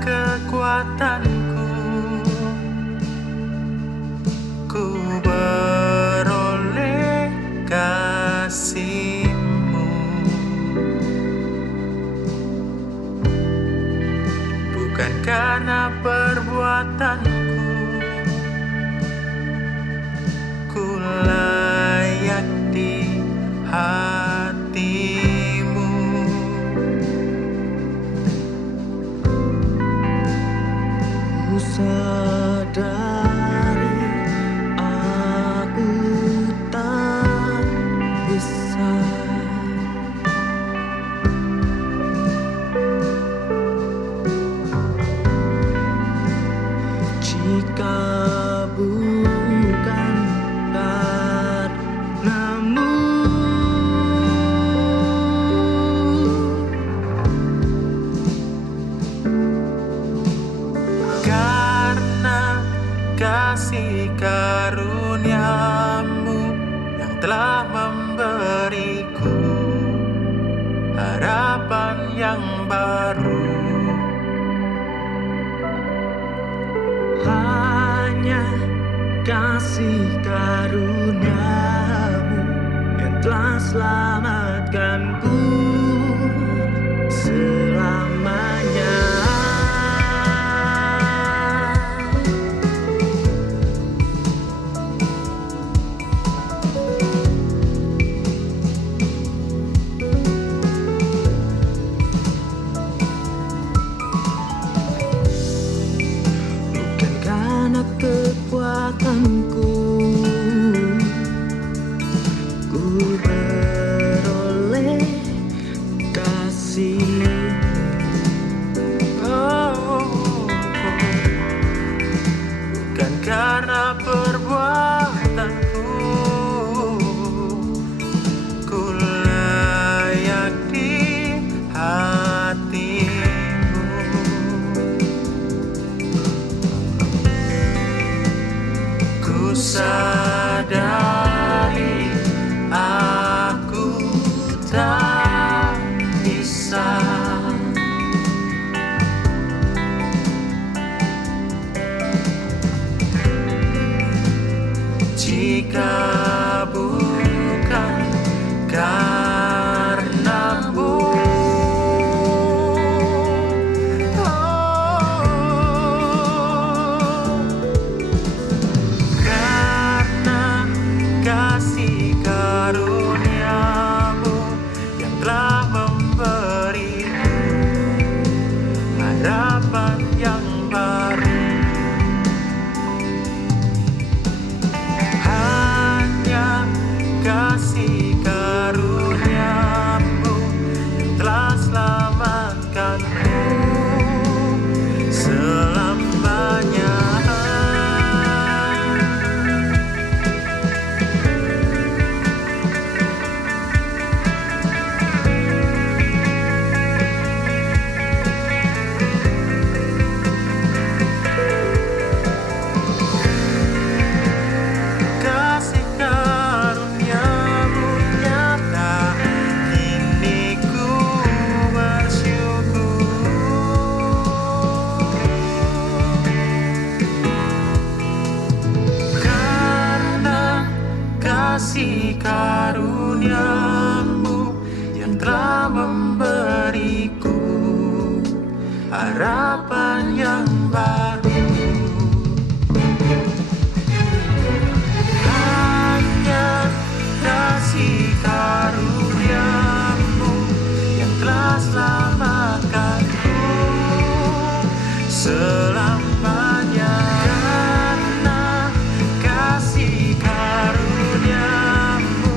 kekuatanku, ku beroleh kasih-Mu. Bukan karena perbuatanku, ku layak di hati-Mu. Ku sadari aku tak bisa jika bukan karena-Mu. Karena kasih karunia-Mu yang telah memberiku harapan yang baru. Hanya kasih karunia-Mu yang telah selamatkanku selamanya. Bukan karena kekuatanku, ku beroleh kasih-Mu. Bukan karena perbuatanku, ku layak di hati-Mu. Ku sadari aku tak bisa jika bukan karena-Mu. Karena kasih karunia-Mu yang telah memberiku harapan yang baru. Hanya kasih karunia-Mu yang telah selamatkanku selamanya. Kasih karunia-Mu nyata, kini ku bersyukur. Karena kasih karunia-Mu yang telah memberiku harapan yang baru. Hanya kasih karunia-Mu yang telah selamatkanku selamanya. Karena kasih karunia-Mu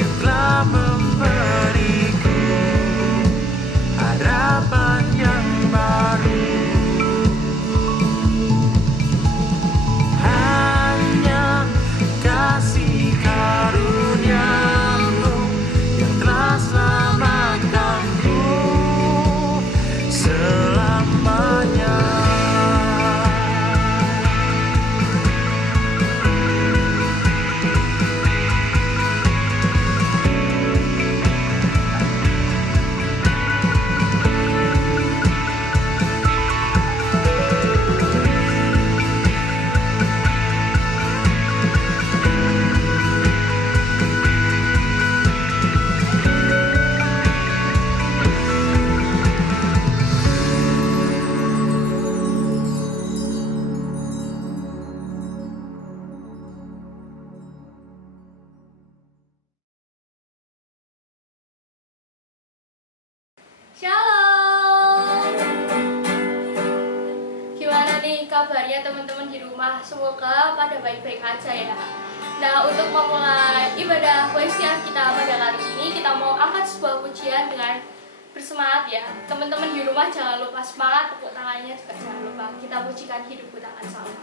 yang telah memberiku harapan yang baru. Shalom. Gimana nih kabarnya teman-teman di rumah? Semoga pada baik-baik aja ya. Nah, untuk memulai ibadah puisian kita pada kali ini, kita mau angkat sebuah pujian dengan bersemangat ya. Teman-teman di rumah jangan lupa semangat, tepuk tangannya juga jangan lupa. Kita pujikan Hidupku Takkan Salah.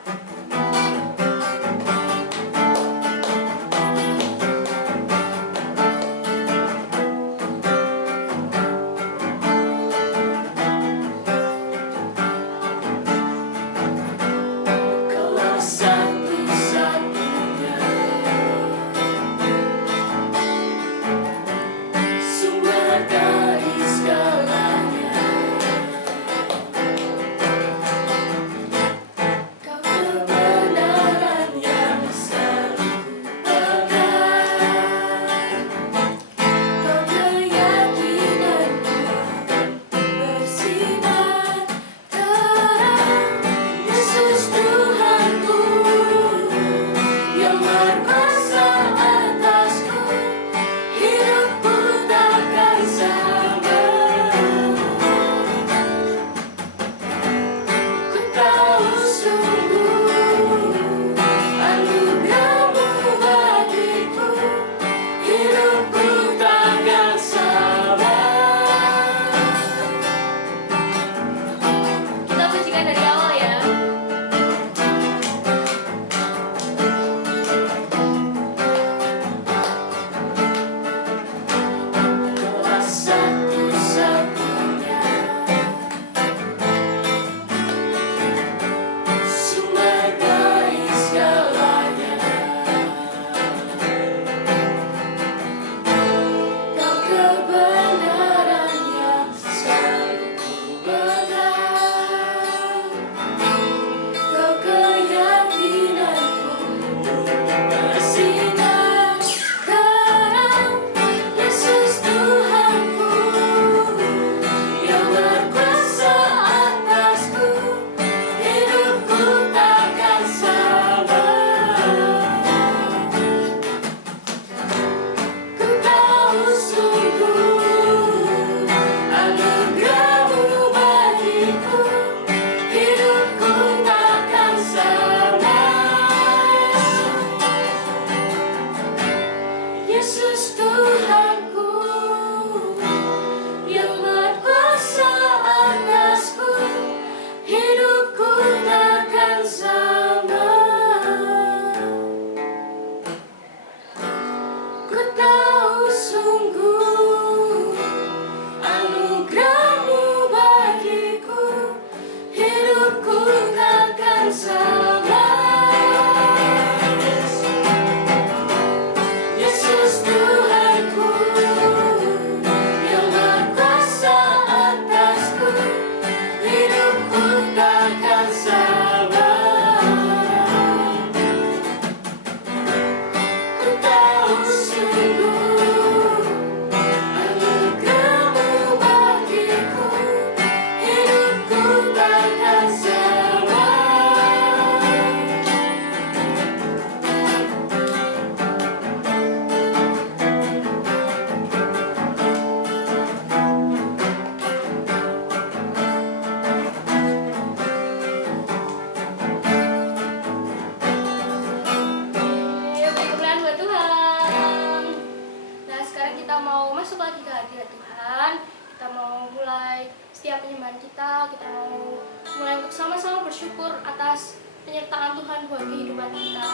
Kita mau mulai untuk sama-sama bersyukur atas penyertaan Tuhan buat kehidupan kita.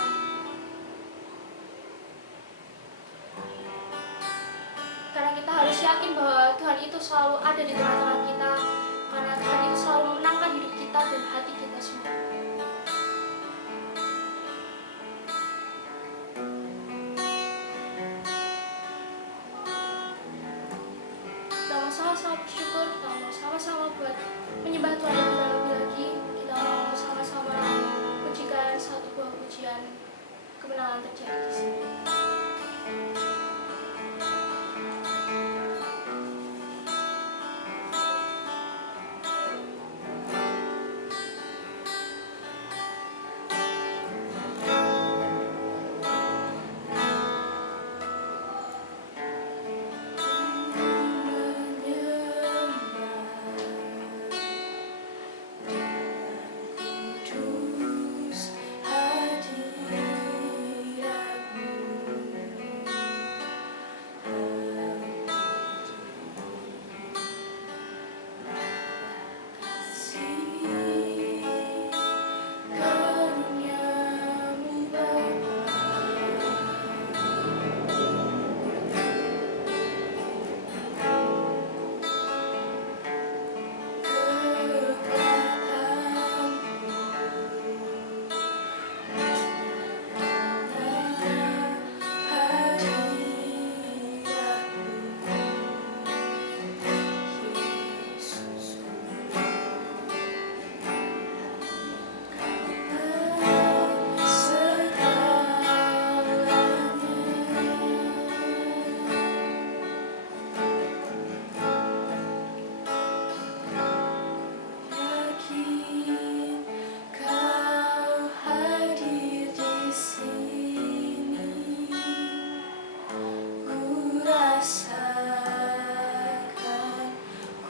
Karena kita harus yakin bahwa Tuhan itu selalu ada di tengah-tengah kita, karena Tuhan itu selalu memenangkan hidup kita dan hati kita semua. Kita mau sama-sama bersyukur, kita mau sama-sama buat menyembah Tuhan lebih lagi. Kita mau sama-sama pujikan satu buah pujian kemenangan terjadi di sini.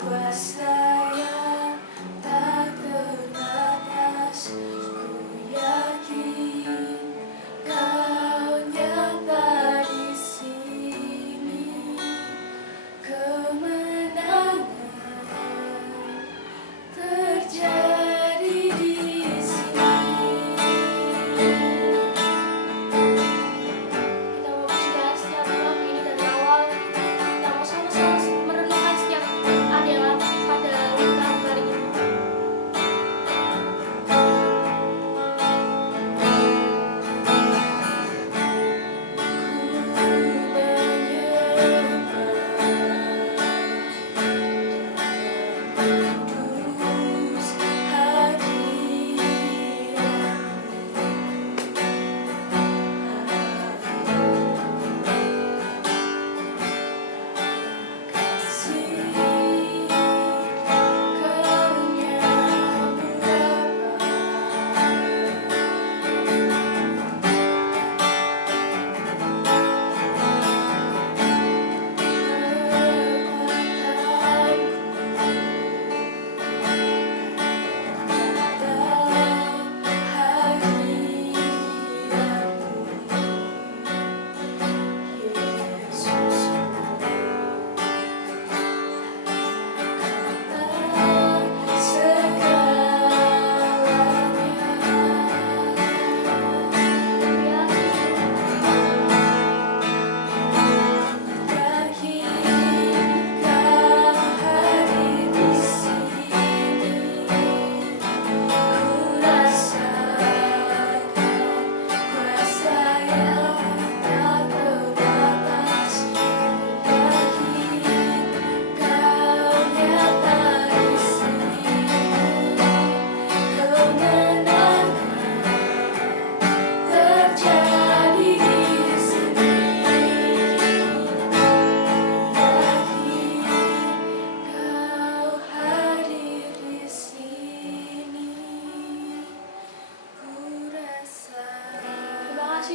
kuasa yang tak terbatas. Ku yakin Kau nyata di sini. Kemenangan terjadi di sini. Kita mau pujikan setiap lagu ini dari awal. Kita mau sama-sama merenungkan setiap adegan pada lagu kali ini.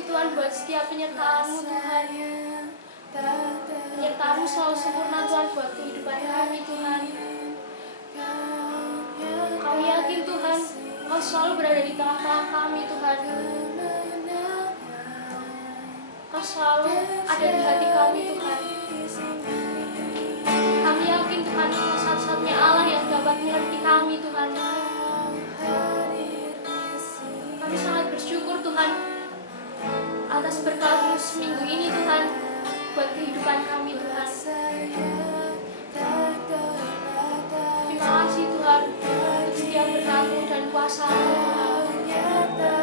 Tuhan buat setiap penyertaan-Mu Tuhan. Penyertaan-Mu selalu sempurna Tuhan buat kehidupan kami Tuhan. Kami yakin Tuhan Kau selalu berada di tengah-tengah kami Tuhan. Kau selalu ada di hati kami Tuhan. Kami yakin Tuhan Kau satu-satunya Allah yang dapat mengerti kami Tuhan. Kami sangat bersyukur Tuhan atas berkat-Mu seminggu ini Tuhan, buat kehidupan kami Tuhan. Terima kasih Tuhan untuk setiap berkat-Mu dan kuasa-Mu Tuhan.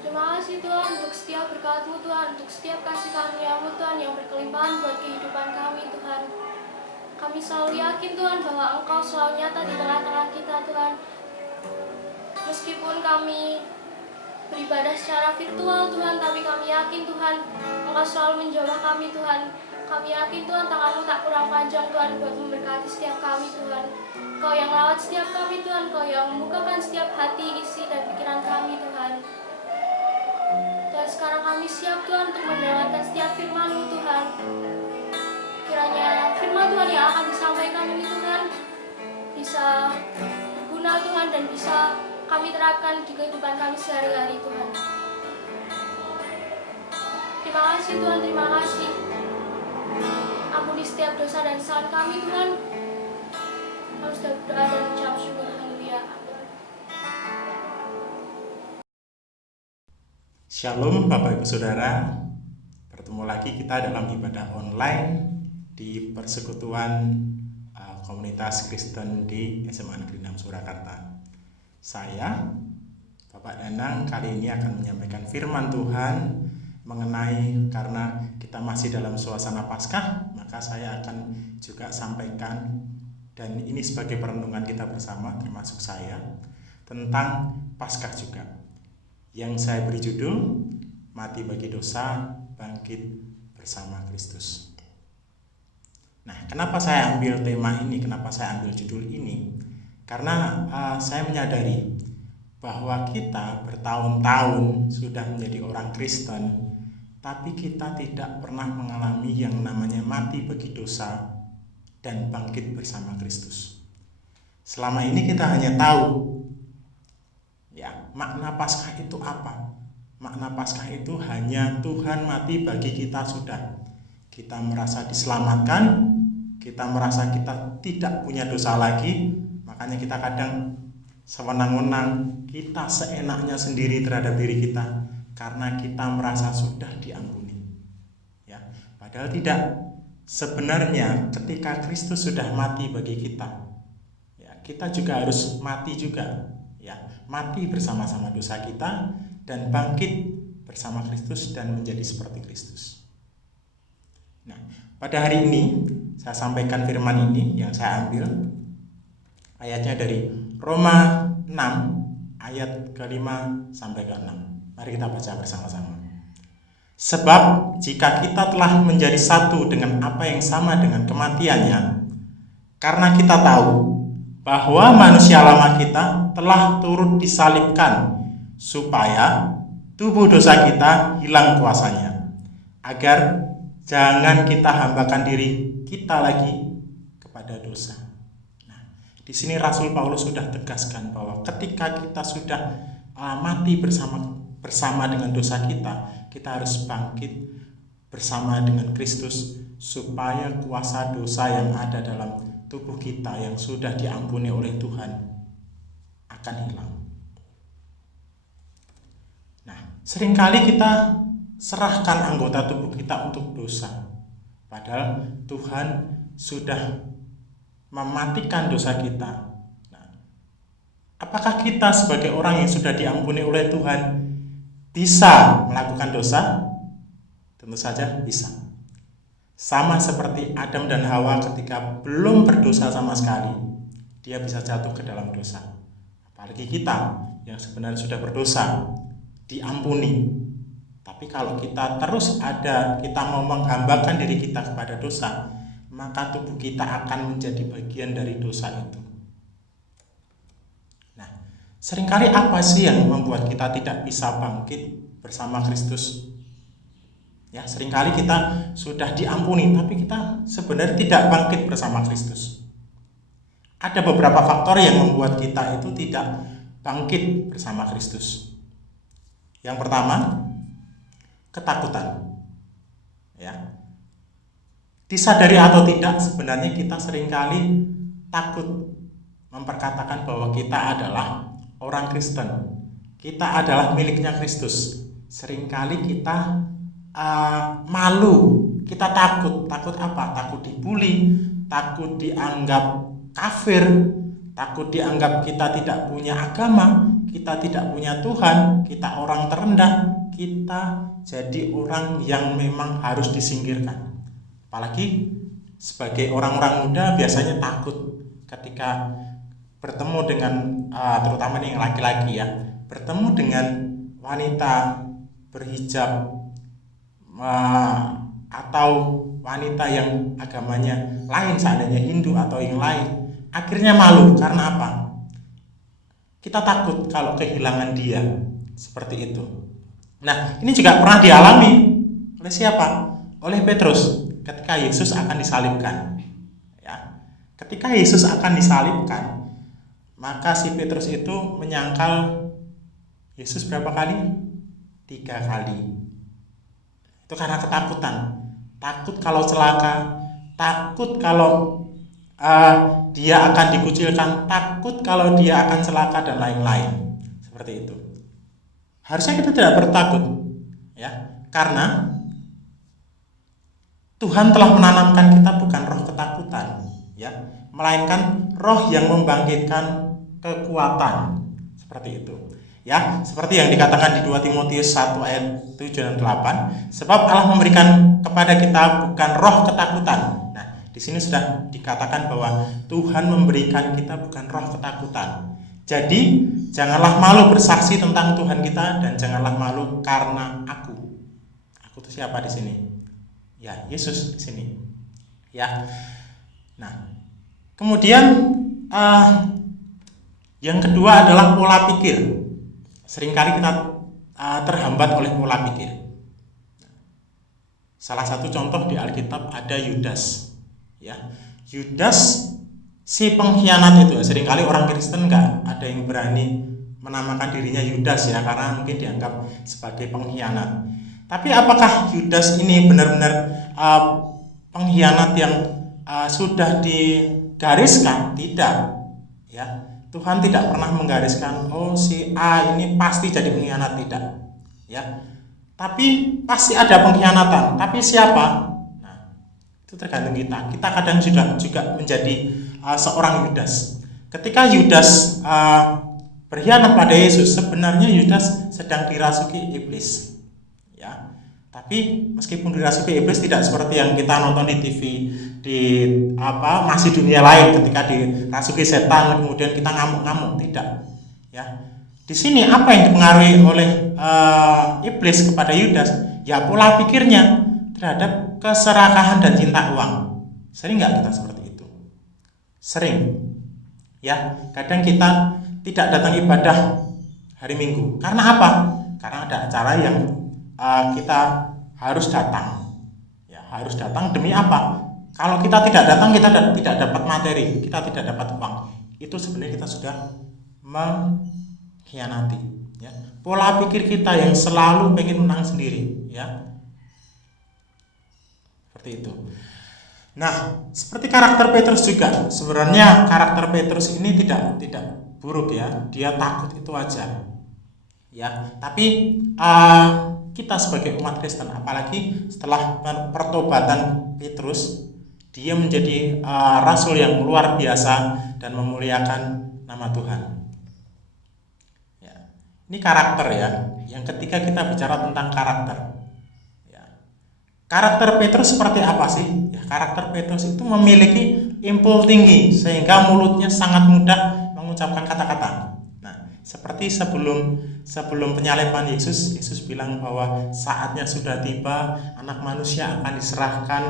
Terima kasih Tuhan untuk setiap berkat-Mu Tuhan, untuk setiap kasih karunia-Mu Tuhan yang berkelimpahan buat kehidupan kami Tuhan. Kami selalu yakin Tuhan bahwa Engkau selalu nyata di tengah-tengah kita Tuhan. Meskipun kami beribadah secara virtual Tuhan, tapi kami yakin Tuhan Engkau selalu menjamah kami Tuhan. Kami yakin Tuhan tangan-Mu tak kurang panjang Tuhan buat memberkati setiap kami Tuhan. Kau yang merawat setiap kami Tuhan, Kau yang membukakan setiap hati, isi dan pikiran kami Tuhan. Dan sekarang kami siap Tuhan untuk mendengarkan setiap firman-Mu Tuhan. Kiranya firman Tuhan yang akan disampaikan ini Tuhan bisa berguna Tuhan dan bisa kami terapkan di kehidupan kami sehari-hari Tuhan. Terima kasih Tuhan, terima kasih. ampuni setiap dosa dan kesalahan kami Tuhan. Kami sudah berdoa dan ucap syukur. Haleluya. Amin. Shalom Bapak Ibu Saudara, bertemu lagi kita dalam ibadah online di Persekutuan Komunitas Kristen di SMA Negeri 6 Surakarta. Saya, Bapak Danang, kali ini akan menyampaikan firman Tuhan mengenai, karena kita masih dalam suasana Paskah, maka saya akan juga sampaikan, dan ini sebagai perenungan kita bersama, termasuk saya, tentang Paskah juga, yang saya beri judul Mati bagi dosa, bangkit bersama Kristus. Nah, kenapa saya ambil tema ini, kenapa saya ambil judul ini? Karena saya menyadari bahwa kita bertahun-tahun sudah menjadi orang Kristen, tapi kita tidak pernah mengalami yang namanya mati bagi dosa dan bangkit bersama Kristus. Selama ini kita hanya tahu makna Paskah itu apa? Makna Paskah itu hanya Tuhan mati bagi kita sudah. Kita merasa diselamatkan, kita merasa kita tidak punya dosa lagi, makanya kita kadang sewenang-wenang, kita seenaknya sendiri terhadap diri kita karena kita merasa sudah diampuni. Ya, padahal tidak. Sebenarnya ketika Kristus sudah mati bagi kita, ya, kita juga harus mati juga. Ya, mati bersama-sama dosa kita dan bangkit bersama Kristus dan menjadi seperti Kristus. Nah, pada hari ini saya sampaikan firman ini yang saya ambil ayatnya dari Roma 6 ayat ke-5 sampai ke-6. Mari kita baca bersama-sama. Sebab jika kita telah menjadi satu dengan apa yang sama dengan kematiannya, karena kita tahu bahwa manusia lama kita telah turut disalibkan supaya tubuh dosa kita hilang kuasanya, agar jangan kita hambakan diri kita lagi kepada dosa. Nah, di sini Rasul Paulus sudah tegaskan bahwa ketika kita sudah mati bersama dengan dosa kita harus bangkit bersama dengan Kristus supaya kuasa dosa yang ada dalam tubuh kita yang sudah diampuni oleh Tuhan akan hilang. Nah, seringkali kita serahkan anggota tubuh kita untuk dosa, padahal Tuhan sudah mematikan dosa kita. Nah, apakah kita sebagai orang yang sudah diampuni oleh Tuhan bisa melakukan dosa? Tentu saja bisa. Sama seperti Adam dan Hawa ketika belum berdosa sama sekali, dia bisa jatuh ke dalam dosa. Apalagi kita yang sebenarnya sudah berdosa, diampuni. Tapi kalau kita terus kita mau menghambakan diri kita kepada dosa, maka tubuh kita akan menjadi bagian dari dosa itu. Nah, seringkali apa sih yang membuat kita tidak bisa bangkit bersama Kristus? Ya, seringkali kita sudah diampuni, tapi kita sebenarnya tidak bangkit bersama Kristus. Ada beberapa faktor yang membuat kita itu tidak bangkit bersama Kristus. Yang pertama, ketakutan. Ya, disadari atau tidak, sebenarnya kita seringkali takut memperkatakan bahwa kita adalah orang Kristen. Kita adalah miliknya Kristus. Seringkali kita malu, kita takut apa? Takut dibully, takut dianggap kafir, takut dianggap kita tidak punya agama, kita tidak punya Tuhan, kita orang terendah, kita jadi orang yang memang harus disingkirkan. Apalagi sebagai orang-orang muda biasanya takut ketika bertemu dengan terutama nih yang laki-laki ya, bertemu dengan wanita berhijab atau wanita yang agamanya lain, seandainya Hindu atau yang lain, akhirnya malu. Karena apa? Kita takut kalau kehilangan dia, seperti itu. Nah, ini juga pernah dialami oleh siapa? Oleh Petrus ketika Yesus akan disalibkan. Ya, ketika Yesus akan disalibkan, maka si Petrus itu menyangkal Yesus berapa kali? 3 kali. Itu karena ketakutan. Takut kalau celaka, takut kalau dia akan dikucilkan, takut kalau dia akan celaka dan lain-lain. Seperti itu. Harusnya kita tidak bertakut, ya, karena Tuhan telah menanamkan kita bukan roh ketakutan, ya, melainkan roh yang membangkitkan kekuatan. Seperti itu. Ya, seperti yang dikatakan di 2 Timotius 1 ayat 7 dan 8, sebab Allah memberikan kepada kita bukan roh ketakutan. Nah, di sini sudah dikatakan bahwa Tuhan memberikan kita bukan roh ketakutan. Jadi, janganlah malu bersaksi tentang Tuhan kita dan janganlah malu karena aku. Aku itu siapa di sini? Ya, Yesus di sini. Ya. Nah, kemudian yang kedua adalah pola pikir. Seringkali kita terhambat oleh pola pikir. Salah satu contoh di Alkitab ada Yudas. Ya, Yudas si pengkhianat itu. Seringkali orang Kristen nggak ada yang berani menamakan dirinya Yudas, ya, karena mungkin dianggap sebagai pengkhianat. Tapi apakah Yudas ini benar-benar pengkhianat yang sudah digariskan? Tidak, ya. Tuhan tidak pernah menggariskan, oh si A ini pasti jadi pengkhianat, tidak, ya. Tapi pasti ada pengkhianatan. Tapi siapa? Nah, itu tergantung kita. Kita kadang juga menjadi seorang Yudas. Ketika Yudas berkhianat pada Yesus, sebenarnya Yudas sedang dirasuki iblis. Ya. Tapi meskipun dirasuki iblis tidak seperti yang kita nonton di TV masih dunia lain ketika dirasuki setan kemudian kita ngamuk-ngamuk, tidak. Ya. Di sini apa yang dipengaruhi oleh iblis kepada Yudas? Ya, pola pikirnya terhadap keserakahan dan cinta uang. Sering nggak kita seperti itu? Sering. Ya, kadang kita tidak datang ibadah hari Minggu. Karena apa? Karena ada acara yang kita harus datang. Ya, harus datang demi apa? Kalau kita tidak datang, kita tidak dapat materi, kita tidak dapat uang. Itu sebenarnya kita sudah mengkhianati. Ya. Pola pikir kita yang selalu pengen menang sendiri, ya. Seperti itu. Nah, seperti karakter Petrus juga. Sebenarnya karakter Petrus ini tidak buruk, ya. Dia takut itu wajar. Ya, tapi kita sebagai umat Kristen, apalagi setelah pertobatan Petrus, dia menjadi rasul yang luar biasa dan memuliakan nama Tuhan. Ya, ini karakter, ya. Yang ketiga kita bicara tentang karakter. Ya. Karakter Petrus seperti apa sih? Ya, karakter Petrus itu memiliki impul tinggi sehingga mulutnya sangat mudah mengucapkan kata-kata. Seperti sebelum penyaliban Yesus bilang bahwa saatnya sudah tiba, anak manusia akan diserahkan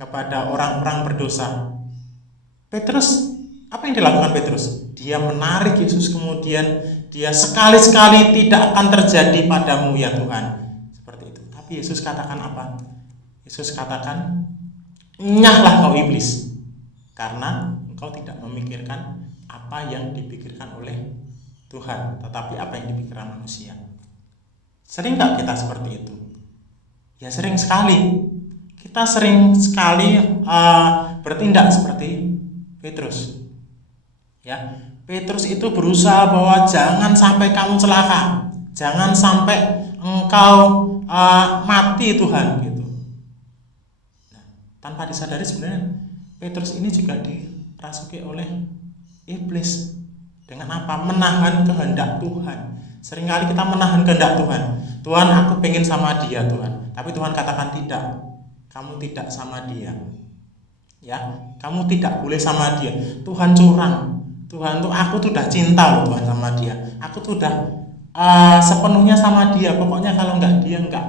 kepada orang-orang berdosa. Petrus, apa yang dilakukan Petrus? Dia menarik Yesus, kemudian dia sekali-sekali tidak akan terjadi padamu ya Tuhan. Seperti itu. Tapi Yesus katakan apa? Yesus katakan, "Nyahlah kau iblis, karena engkau tidak memikirkan apa yang dipikirkan oleh Tuhan, tetapi apa yang dipikirkan manusia." Sering nggak kita seperti itu? Ya sering sekali. Kita sering sekali bertindak seperti Petrus. Ya, Petrus itu berusaha bahwa jangan sampai kamu celaka, jangan sampai engkau mati Tuhan, gitu. Nah, tanpa disadari sebenarnya Petrus ini juga dirasuki oleh iblis. Dengan apa? Menahan kehendak Tuhan. Seringkali kita menahan kehendak Tuhan. Tuhan, aku pengen sama dia Tuhan. Tapi Tuhan katakan tidak. Kamu tidak sama dia. Ya, kamu tidak boleh sama dia. Tuhan curang. Tuhan tuh, aku tuh udah cinta loh Tuhan sama dia. Aku tuh udah sepenuhnya sama dia. Pokoknya kalau enggak dia enggak.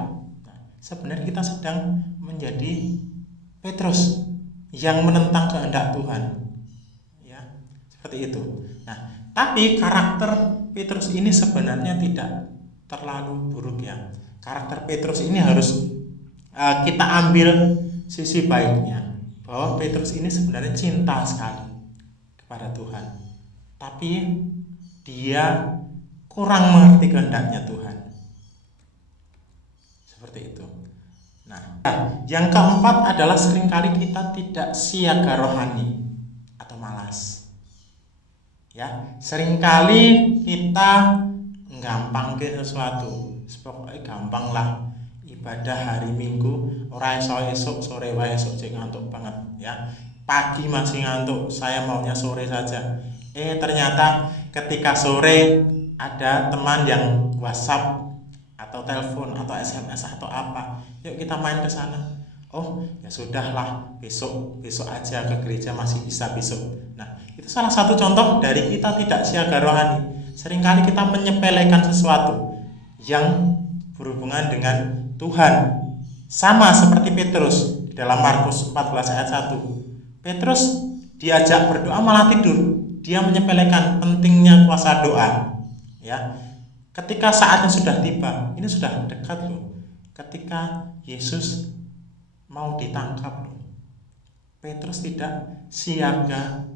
Nah, sebenarnya kita sedang menjadi Petrus yang menentang kehendak Tuhan. Ya, seperti itu. Nah, tapi karakter Petrus ini sebenarnya tidak terlalu buruk, ya. Karakter Petrus ini harus kita ambil sisi baiknya, bahwa Petrus ini sebenarnya cinta sekali kepada Tuhan, tapi dia kurang mengerti kehendaknya Tuhan. Seperti itu. Nah, yang keempat adalah seringkali kita tidak siaga rohani atau malas. Ya, seringkali kita gampang ke sesuatu. Pokoknya gampang lah ibadah hari Minggu, ora esok sore wae esok cek ngantuk banget ya. Pagi masih ngantuk, saya maunya sore saja. Ternyata ketika sore ada teman yang WhatsApp atau telepon atau SMS atau apa, yuk kita main ke sana. Oh ya sudahlah, besok aja ke gereja, masih bisa besok. Nah, itu salah satu contoh dari kita tidak siaga rohani. Seringkali kita menyepelekan sesuatu yang berhubungan dengan Tuhan. Sama seperti Petrus di dalam Markus 14 ayat 1. Petrus diajak berdoa malah tidur. Dia menyepelekan pentingnya kuasa doa. Ya. Ketika saatnya sudah tiba, ini sudah dekat loh. Ketika Yesus mau ditangkap loh. Petrus tidak siaga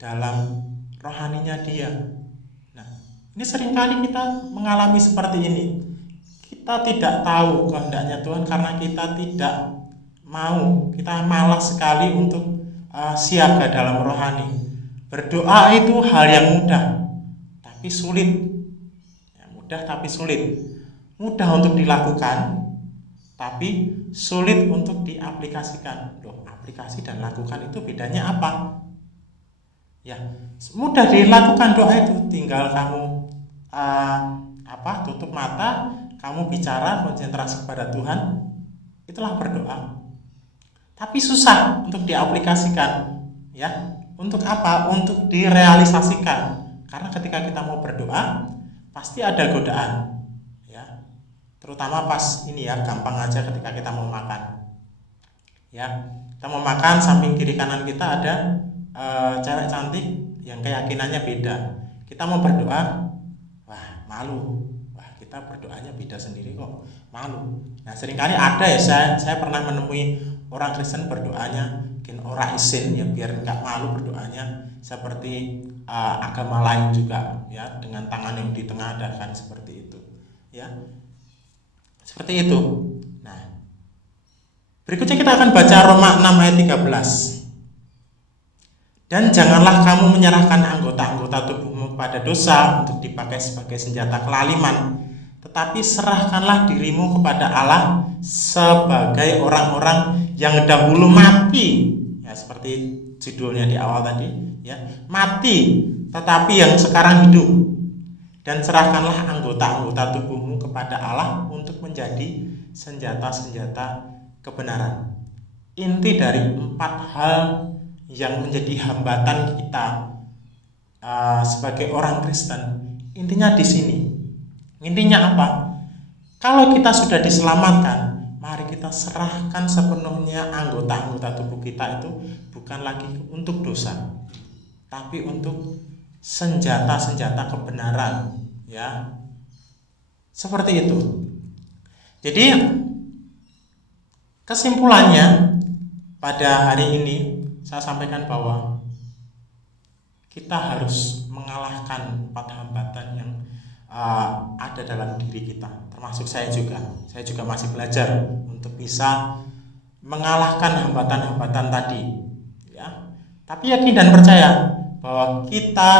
dalam rohaninya dia. Nah, ini seringkali kita mengalami seperti ini. Kita tidak tahu kehendaknya Tuhan karena kita tidak mau, kita malas sekali untuk siaga dalam rohani. Berdoa itu hal yang mudah, tapi sulit. Mudah tapi sulit. Mudah untuk dilakukan, tapi sulit untuk diaplikasikan. Loh, aplikasi dan lakukan itu bedanya apa? Ya, mudah dilakukan doa itu, tinggal kamu tutup mata, kamu bicara, konsentrasi kepada Tuhan, itulah berdoa. Tapi susah untuk diaplikasikan, ya. Untuk apa? Untuk direalisasikan. Karena ketika kita mau berdoa, pasti ada godaan, ya. Terutama pas ini ya, gampang aja ketika kita mau makan. Ya, kita mau makan, samping kiri kanan kita ada cewek cantik yang keyakinannya beda. Kita mau berdoa, wah malu. Wah, kita berdoanya beda sendiri kok, malu. Nah, seringkali ada ya, saya pernah menemui orang Kristen berdoanya mungkin ora isin ya, biar enggak malu berdoanya seperti agama lain juga ya, dengan tangan yang di tengah ada kan, seperti itu ya, seperti itu. Nah, berikutnya kita akan baca Roma 6 ayat 13. Dan janganlah kamu menyerahkan anggota-anggota tubuhmu kepada dosa untuk dipakai sebagai senjata kelaliman, tetapi serahkanlah dirimu kepada Allah sebagai orang-orang yang dahulu mati, ya seperti judulnya di awal tadi, ya, mati tetapi yang sekarang hidup. Dan serahkanlah anggota-anggota tubuhmu kepada Allah untuk menjadi senjata-senjata kebenaran. Inti dari 4 hal yang menjadi hambatan kita sebagai orang Kristen, intinya di sini. Intinya apa? Kalau kita sudah diselamatkan, mari kita serahkan sepenuhnya anggota-anggota tubuh kita itu bukan lagi untuk dosa, tapi untuk senjata-senjata kebenaran, ya. Seperti itu. Jadi kesimpulannya pada hari ini saya sampaikan bahwa kita harus mengalahkan 4 hambatan yang ada dalam diri kita, termasuk saya juga masih belajar untuk bisa mengalahkan hambatan-hambatan tadi, ya. Tapi yakin dan percaya bahwa kita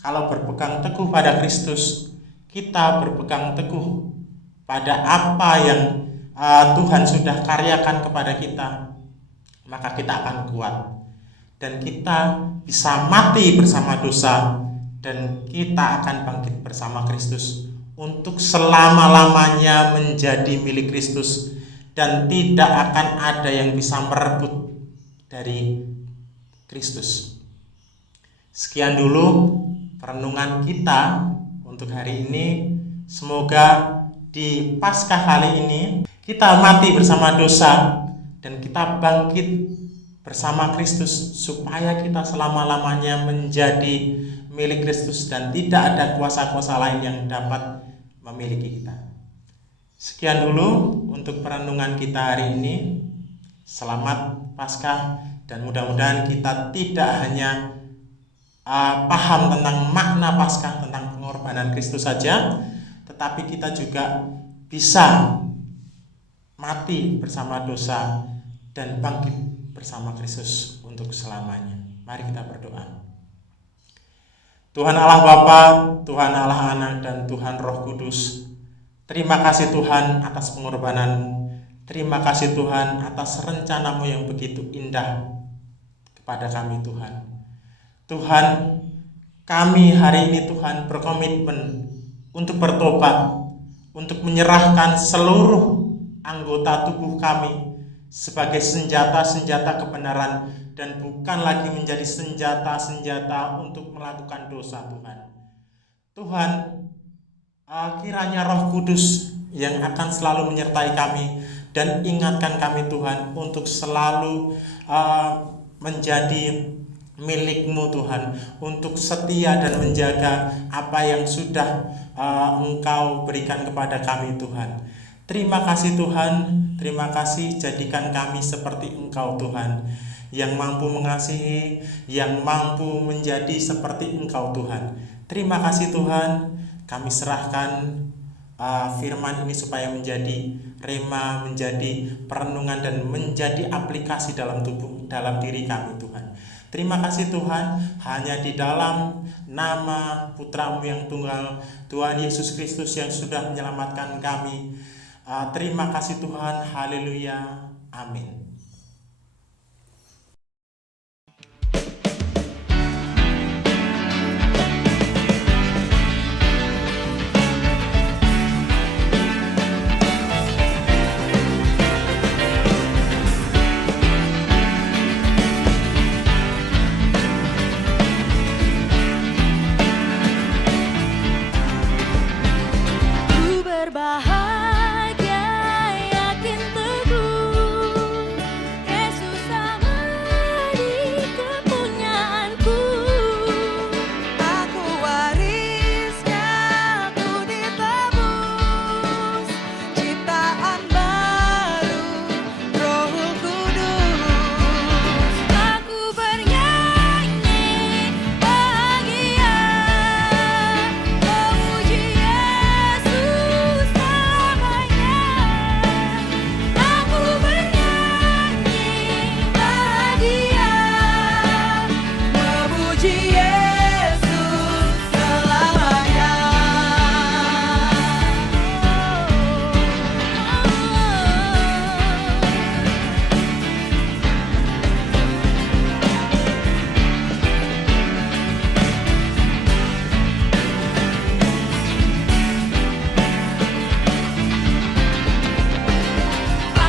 kalau berpegang teguh pada Kristus, kita berpegang teguh pada apa yang Tuhan sudah karyakan kepada kita, maka kita akan kuat dan kita bisa mati bersama dosa, dan kita akan bangkit bersama Kristus untuk selama-lamanya menjadi milik Kristus, dan tidak akan ada yang bisa merebut dari Kristus. Sekian dulu perenungan kita untuk hari ini. Semoga di Paskah kali ini kita mati bersama dosa dan kita bangkit bersama Kristus, supaya kita selama-lamanya menjadi milik Kristus dan tidak ada kuasa-kuasa lain yang dapat memiliki kita. Sekian dulu untuk perenungan kita hari ini. Selamat Paskah, dan mudah-mudahan kita tidak hanya paham tentang makna Paskah, tentang pengorbanan Kristus saja, tetapi kita juga bisa mati bersama dosa, dan bangkit bersama Kristus untuk selamanya. Mari kita berdoa. Tuhan Allah Bapa, Tuhan Allah Anak, dan Tuhan Roh Kudus, terima kasih Tuhan atas pengorbanan-Mu. Terima kasih Tuhan atas rencana-Mu yang begitu indah kepada kami Tuhan. Tuhan, kami hari ini Tuhan berkomitmen untuk bertobat, untuk menyerahkan seluruh anggota tubuh kami sebagai senjata-senjata kebenaran dan bukan lagi menjadi senjata-senjata untuk melakukan dosa Tuhan. Tuhan, kiranya Roh Kudus yang akan selalu menyertai kami dan ingatkan kami Tuhan untuk selalu menjadi milik-Mu Tuhan, untuk setia dan menjaga apa yang sudah Engkau berikan kepada kami Tuhan. Terima kasih Tuhan, terima kasih, jadikan kami seperti Engkau Tuhan, yang mampu mengasihi, yang mampu menjadi seperti Engkau Tuhan. Terima kasih Tuhan, kami serahkan firman ini supaya menjadi rema, menjadi perenungan, dan menjadi aplikasi dalam diri kami Tuhan. Terima kasih Tuhan, hanya di dalam nama Putra-Mu yang tunggal, Tuhan Yesus Kristus yang sudah menyelamatkan kami. Terima kasih Tuhan, haleluya, amin. Ku berbahagia, yakin teguh, Yesus sama di kepunyaanku. Aku warisnya, ku ditebus, ciptaan baru, Roh Kudus. Aku bernyanyi bahagia, memuji Yesus selamanya. Aku bernyanyi bahagia, memuji Yesus selamanya.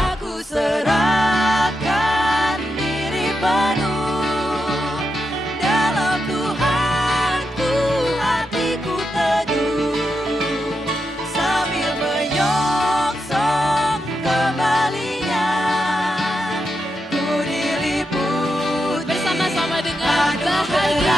Aku serahkan diri penuh, dalam Tuhanku hatiku teduh, sambil menyongsong kembalinya, ku diliput bersama-sama dengan bahagia.